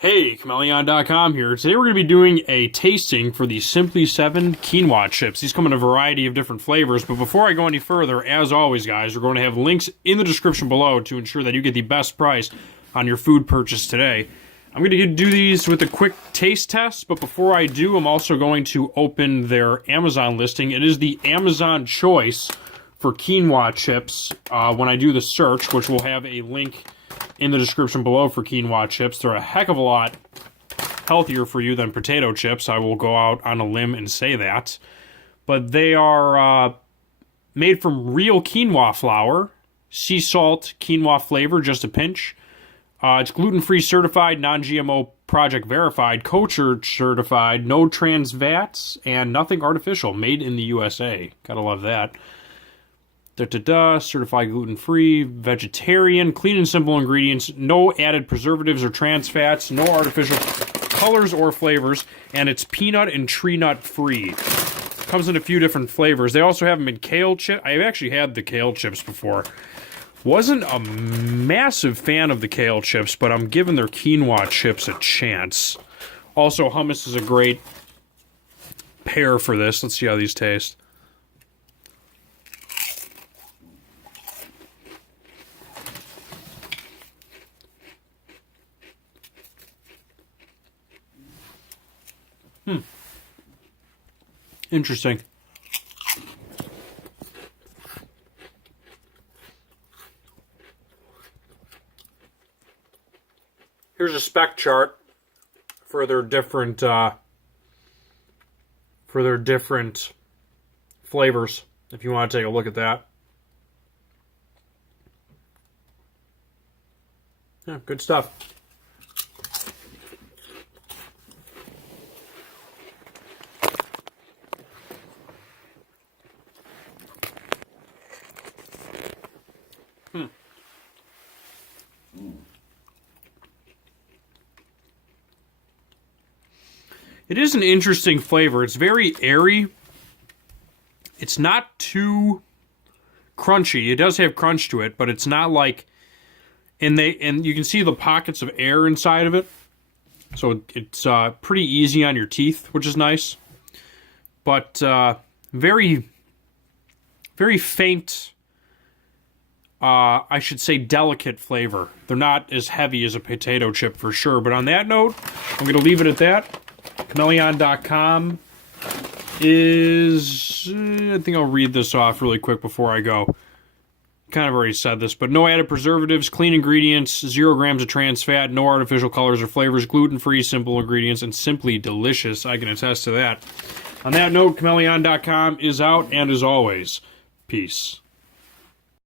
Hey, Chmelaeon.com here. Today we're going to be doing a tasting for the Simply 7 quinoa chips. These come in a variety of different flavors, but before I go any further, as always, guys, we're going to have links in the description below to ensure that you get the best price on your food purchase today. I'm going to do these with a quick taste test, but before I do, I'm also going to open their Amazon listing. It is the Amazon choice for quinoa chips when I do the search, which will have a link in the description below for quinoa chips. They're a heck of a lot healthier for you than potato chips. I will go out on a limb and say that. But they are made from real quinoa flour, sea salt, quinoa flavor, just a pinch. It's gluten-free certified, non-GMO project verified, kosher certified, no trans fats, and nothing artificial, made in the USA. Gotta love that. Certified gluten-free, vegetarian, clean and simple ingredients, no added preservatives or trans fats, no artificial colors or flavors, and it's peanut and tree nut free. Comes in a few different flavors. They also have them in kale chip. I've actually had the kale chips before. Wasn't a massive fan of the kale chips, but I'm giving their quinoa chips a chance. Also, hummus is a great pair for this. Let's see how these taste. Interesting. Here's a spec chart for their different flavors, if you want to take a look at that. Yeah, good stuff. It is an interesting flavor. It's very airy. It's not too crunchy. It does have crunch to it, but it's not like, and you can see the pockets of air inside of it. So it's pretty easy on your teeth, which is nice. But very, very faint, I should say delicate flavor. They're not as heavy as a potato chip for sure. But on that note, I'm going to leave it at that. Chmelaeon.com is, I think I'll read this off really quick before I go. Kind of already said this, but no added preservatives, clean ingredients, 0 grams of trans fat, no artificial colors or flavors, gluten-free, simple ingredients, and simply delicious. I can attest to that. On that note, Chmelaeon.com is out, and as always, peace.